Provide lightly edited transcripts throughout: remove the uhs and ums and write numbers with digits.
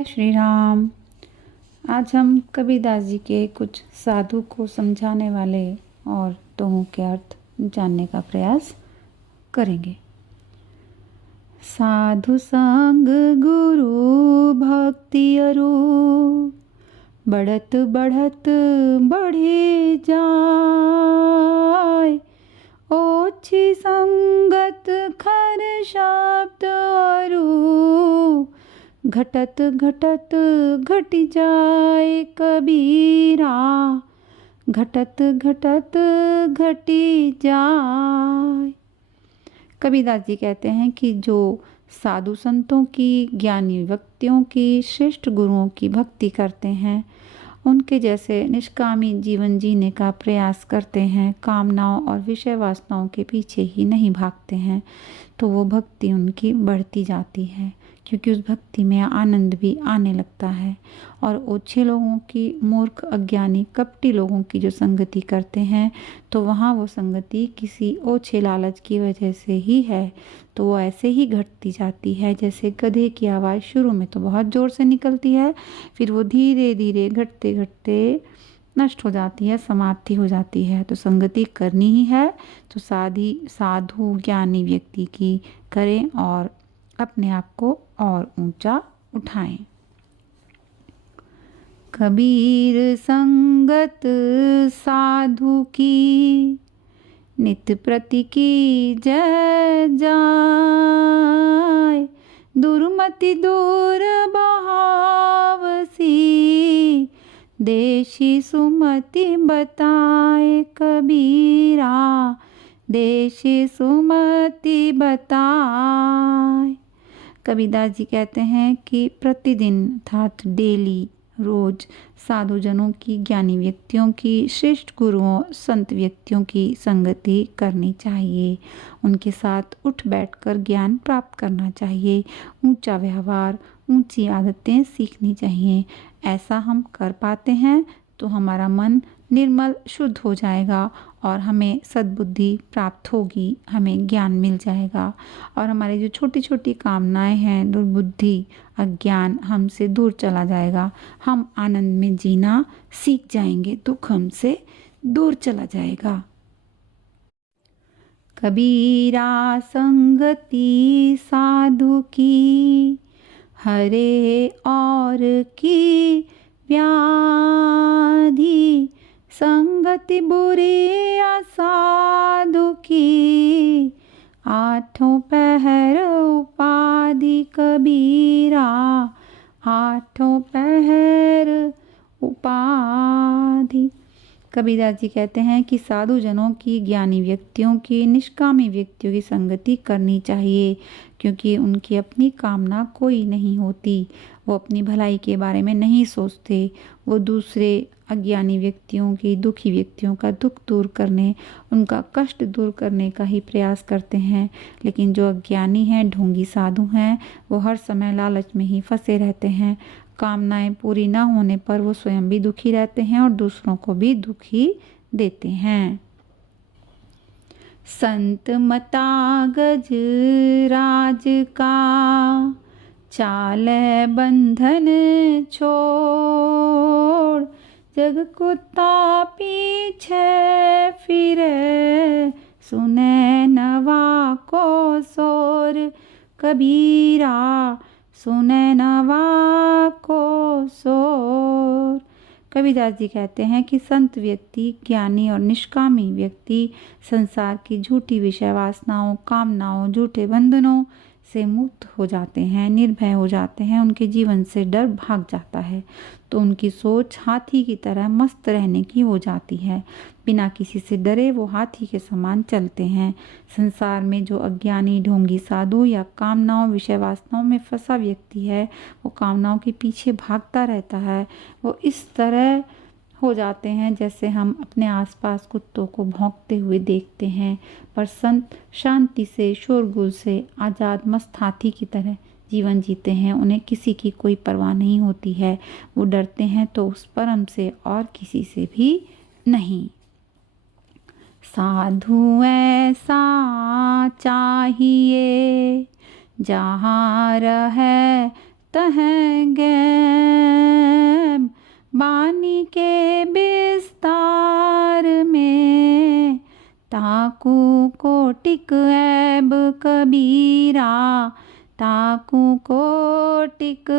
श्री राम। आज हम कबीरदास जी के कुछ साधु को समझाने वाले और दोहों के अर्थ जानने का प्रयास करेंगे। साधु संग गुरु भक्ति अरु बढ़त बढ़त बढ़े जाय, ओछी संगत खर शब्द अरु घटत घटत घटी जाए कबीरा, घटत घटत घटी जाए। कबीरदास जी कहते हैं कि जो साधु संतों की, ज्ञानी व्यक्तियों की, श्रेष्ठ गुरुओं की भक्ति करते हैं, उनके जैसे निष्कामी जीवन जीने का प्रयास करते हैं, कामनाओं और विषय वासनाओं के पीछे ही नहीं भागते हैं, तो वो भक्ति उनकी बढ़ती जाती है, क्योंकि उस भक्ति में आनंद भी आने लगता है। और ओछे लोगों की, मूर्ख, अज्ञानी, कपटी लोगों की जो संगति करते हैं, तो वहाँ वो संगति किसी ओछे लालच की वजह से ही है, तो वो ऐसे ही घटती जाती है। जैसे गधे की आवाज़ शुरू में तो बहुत ज़ोर से निकलती है, फिर वो धीरे धीरे घटते घटते नष्ट हो जाती है, समाप्ति हो जाती है। तो संगति करनी ही है तो साधु ज्ञानी व्यक्ति की करें और अपने आप को और ऊंचा उठाएं। कबीर संगत साधु की, नित प्रति की जय जाय, दुर्मति दूर बहावसी, देशी सुमति बताए कबीरा, देशी सुमति बताए। कबीरदास जी कहते हैं कि प्रतिदिन अर्थात डेली, रोज साधुजनों की, ज्ञानी व्यक्तियों की, श्रेष्ठ गुरुओं, संत व्यक्तियों की संगति करनी चाहिए। उनके साथ उठ बैठकर ज्ञान प्राप्त करना चाहिए, ऊंचा व्यवहार, ऊंची आदतें सीखनी चाहिए। ऐसा हम कर पाते हैं तो हमारा मन निर्मल शुद्ध हो जाएगा और हमें सद्बुद्धि प्राप्त होगी, हमें ज्ञान मिल जाएगा और हमारी जो छोटी छोटी कामनाएं हैं, दुर्बुद्धि, अज्ञान हमसे दूर चला जाएगा। हम आनंद में जीना सीख जाएंगे, दुख हमसे दूर चला जाएगा। कबीरा संगति साधु की, हरे और की व्याधि, संगति बुरी असाधु की, आठों पहर उपाधि कबीरा, आठों पहर उपाधि। कबीरदास जी कहते हैं कि साधु जनों की, ज्ञानी व्यक्तियों की, निष्कामी व्यक्तियों की संगति करनी चाहिए, क्योंकि उनकी अपनी कामना कोई नहीं होती, वो अपनी भलाई के बारे में नहीं सोचते। वो दूसरे अज्ञानी व्यक्तियों की, दुखी व्यक्तियों का दुख दूर करने, उनका कष्ट दूर करने का ही प्रयास करते हैं। लेकिन जो अज्ञानी हैं, ढोंगी साधु हैं, वो हर समय लालच में ही फंसे रहते हैं। कामनाएं पूरी ना होने पर वो स्वयं भी दुखी रहते हैं और दूसरों को भी दुखी देते हैं। संत मता गज राज का, चाल बंधन छोड़, जग कुत्ता पीछे फिरे, सुने नवा को शोर कबीरा, सुने नवा को शोर। कबीरदास जी कहते हैं कि संत व्यक्ति, ज्ञानी और निष्कामी व्यक्ति संसार की झूठी विषय वासनाओं, कामनाओं, झूठे बंधनों से मुक्त हो जाते हैं, निर्भय हो जाते हैं, उनके जीवन से डर भाग जाता है, तो उनकी सोच हाथी की तरह मस्त रहने की हो जाती है। बिना किसी से डरे वो हाथी के समान चलते हैं। संसार में जो अज्ञानी, ढोंगी साधु या कामनाओं, विषय वासनाओं में फंसा व्यक्ति है, वो कामनाओं के पीछे भागता रहता है। वो इस तरह हो जाते हैं जैसे हम अपने आसपास कुत्तों को भौंकते हुए देखते हैं, पर संत शांति से, शोरगुल से आज़ाद मस्त हाथी की तरह जीवन जीते हैं। उन्हें किसी की कोई परवाह नहीं होती है। वो डरते हैं तो उस परम से और किसी से भी नहीं। साधु ऐसा चाहिए, जहाँ रहे तहें ज्ञानी, लाखों कोटिक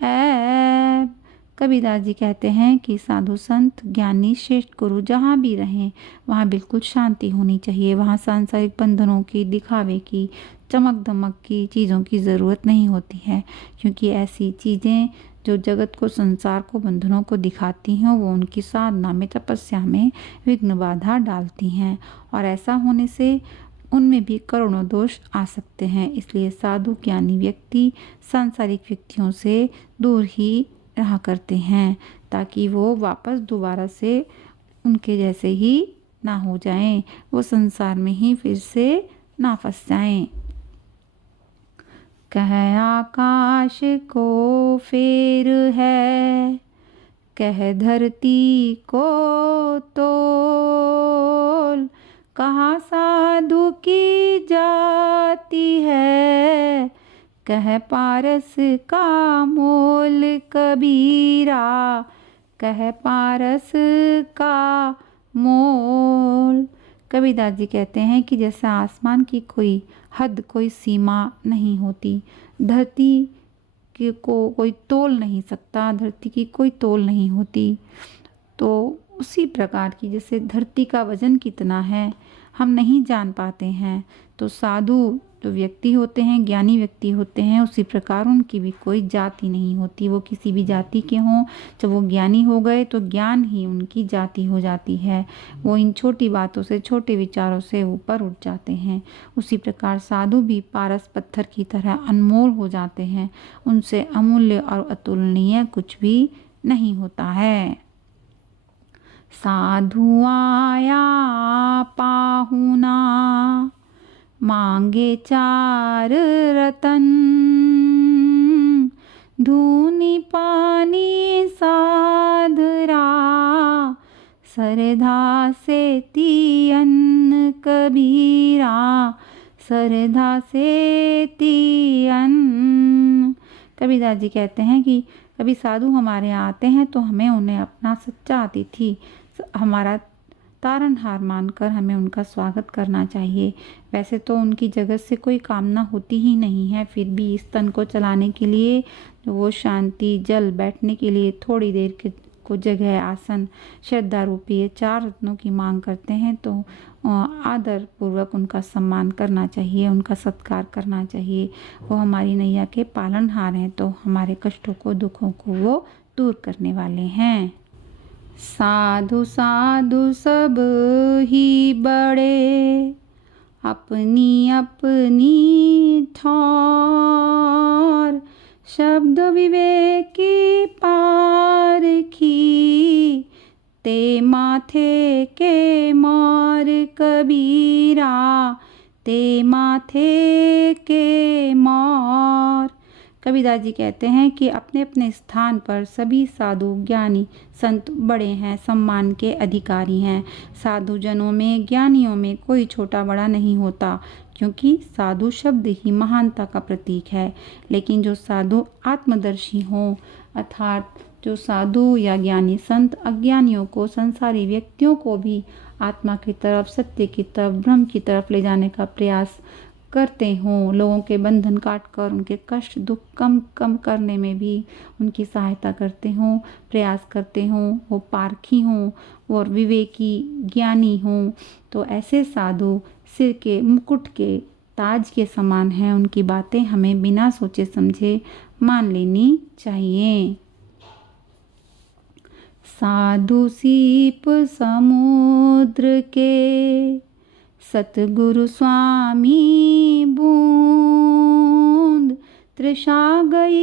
ऐब। कबीरदास जी कहते हैं कि साधु संत ज्ञानी श्रेष्ठ गुरु जहाँ भी रहें वहाँ बिल्कुल शांति होनी चाहिए। वहाँ सांसारिक बंधनों की, दिखावे की, चमक दमक की चीज़ों की ज़रूरत नहीं होती है, क्योंकि ऐसी चीज़ें जो जगत को, संसार को, बंधनों को दिखाती हैं वो उनकी साधना में, तपस्या में विघ्न बाधा डालती हैं और ऐसा होने से उनमें भी करोड़ों दोष आ सकते हैं। इसलिए साधु ज्ञानी व्यक्ति सांसारिक व्यक्तियों से दूर ही रहा करते हैं ताकि वो वापस दोबारा से उनके जैसे ही ना हो जाएं, वो संसार में ही फिर से ना फंस जाएं। कह आकाश को फेर है, कह धरती को तोल, कहाँ साधु की जाती है, कह पारस का मोल कबीरा, कह पारस का मोल। कबीरदास जी कहते हैं कि जैसे आसमान की कोई हद, कोई सीमा नहीं होती, धरती को कोई तोल नहीं सकता, धरती की कोई तोल नहीं होती, तो उसी प्रकार की जैसे धरती का वजन कितना है हम नहीं जान पाते हैं, तो साधु जो व्यक्ति होते हैं, ज्ञानी व्यक्ति होते हैं, उसी प्रकार उनकी भी कोई जाति नहीं होती। वो किसी भी जाति के हों, जब वो ज्ञानी हो गए तो ज्ञान ही उनकी जाति हो जाती है। वो इन छोटी बातों से, छोटे विचारों से ऊपर उठ जाते हैं। उसी प्रकार साधु भी पारस पत्थर की तरह अनमोल हो जाते हैं। उनसे अमूल्य और अतुलनीय कुछ भी नहीं होता है। साधु आया पाहुना, मांगे चार रतन, धूनी पानी साधरा, सरधा से तियन कबीरा, सरधा से तियन। कबीरदास जी कहते हैं कि कभी साधु हमारे यहाँ आते हैं तो हमें उन्हें अपना सच्चा अतिथि, हमारा तारनहार मानकर हमें उनका स्वागत करना चाहिए। वैसे तो उनकी जगत से कोई कामना होती ही नहीं है, फिर भी इस तन को चलाने के लिए वो शांति, जल, बैठने के लिए थोड़ी देर के को जगह, आसन, श्रद्धा रूपी ये 4 रत्नों की मांग करते हैं, तो आदर पूर्वक उनका सम्मान करना चाहिए, उनका सत्कार करना चाहिए। वो हमारी नैया के पालनहार हैं, तो हमारे कष्टों को, दुखों को वो दूर करने वाले हैं। साधु साधु सब ही बड़े, अपनी अपनी ठौर, शब्द विवेकी पारखी, ते माथे के मोर कबीरा, ते माथे के मोर। कबीरदास जी कहते हैं कि अपने अपने स्थान पर सभी साधु ज्ञानी संत बड़े हैं, सम्मान के अधिकारी हैं। साधु जनों में, ज्ञानियों में कोई छोटा बड़ा नहीं होता, क्योंकि साधु शब्द ही महानता का प्रतीक है। लेकिन जो साधु आत्मदर्शी हों, अर्थात जो साधु या ज्ञानी संत अज्ञानियों को, संसारी व्यक्तियों को भी आत्मा की तरफ, सत्य की तरफ, ब्रह्म की तरफ ले जाने का प्रयास करते हों, लोगों के बंधन काटकर उनके कष्ट दुख कम करने में भी उनकी सहायता करते हों, प्रयास करते हों, वो पारखी हों और विवेकी ज्ञानी हों, तो ऐसे साधु सिर के मुकुट के ताज के समान हैं। उनकी बातें हमें बिना सोचे समझे मान लेनी चाहिए। साधु सीप समुद्र के, सतगुरु स्वामी बूंद, तृषा गई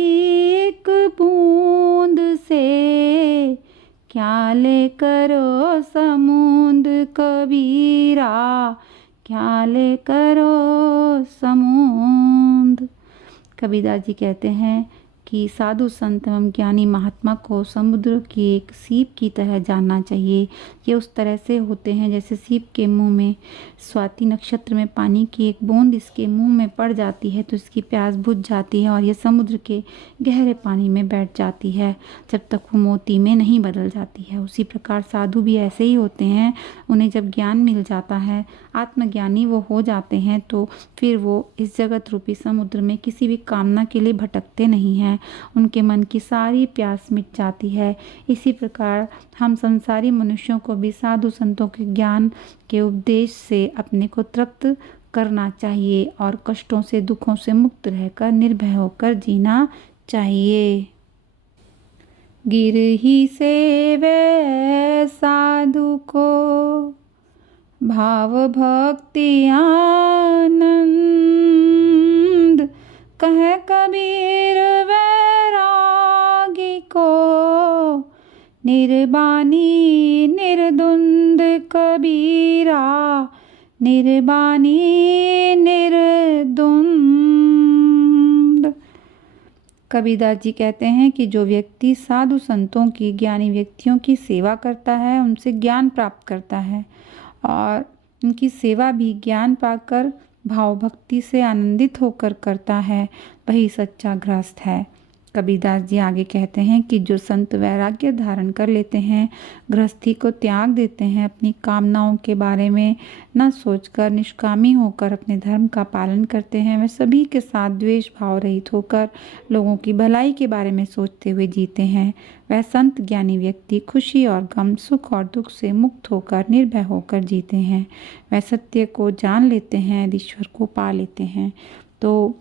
एक बूंद से, क्या ले करो समुंद कबीरा, क्या ले करो समुंद। कबीरदास जी कहते हैं कि साधु संत एवं ज्ञानी महात्मा को समुद्र की एक सीप की तरह जानना चाहिए। ये उस तरह से होते हैं जैसे सीप के मुंह में स्वाति नक्षत्र में पानी की एक बूंद इसके मुंह में पड़ जाती है तो इसकी प्यास बुझ जाती है और ये समुद्र के गहरे पानी में बैठ जाती है जब तक वो मोती में नहीं बदल जाती है। उसी प्रकार साधु भी ऐसे ही होते हैं। उन्हें जब ज्ञान मिल जाता है, आत्मज्ञानी वो हो जाते हैं, तो फिर वो इस जगत रूपी समुद्र में किसी भी कामना के लिए भटकते नहीं हैं। उनके मन की सारी प्यास मिट जाती है। इसी प्रकार हम संसारी मनुष्यों को भी साधु संतों के ज्ञान के उपदेश से अपने को तृप्त करना चाहिए और कष्टों से, दुखों से मुक्त रहकर निर्भय होकर जीना चाहिए। गिर ही से वे साधु को भाव भक्ति आनंद, कहे कबीर वैरागी को निर्बानी निर्द्वंद कबीरा, निर्बानी निर्द्वंद। कबीरदास जी कहते हैं कि जो व्यक्ति साधु संतों की, ज्ञानी व्यक्तियों की सेवा करता है, उनसे ज्ञान प्राप्त करता है और उनकी सेवा भी ज्ञान पाकर भाव भक्ति से आनंदित होकर करता है, वही सच्चा गृहस्थ है। कबीरदास जी आगे कहते हैं कि जो संत वैराग्य धारण कर लेते हैं, गृहस्थी को त्याग देते हैं, अपनी कामनाओं के बारे में न सोचकर निष्कामी होकर अपने धर्म का पालन करते हैं, वे सभी के साथ द्वेष भाव रहित होकर लोगों की भलाई के बारे में सोचते हुए जीते हैं, वह संत ज्ञानी व्यक्ति खुशी और गम, सुख और दुख से मुक्त होकर निर्भय होकर जीते हैं। वह सत्य को जान लेते हैं, ईश्वर को पा लेते हैं। तो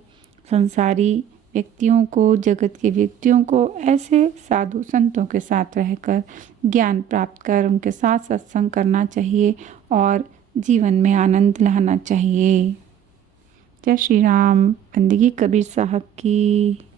संसारी व्यक्तियों को, जगत के व्यक्तियों को ऐसे साधु संतों के साथ रहकर ज्ञान प्राप्त कर उनके साथ सत्संग करना चाहिए और जीवन में आनंद लाना चाहिए। जय श्री राम। बंदगी कबीर साहब की।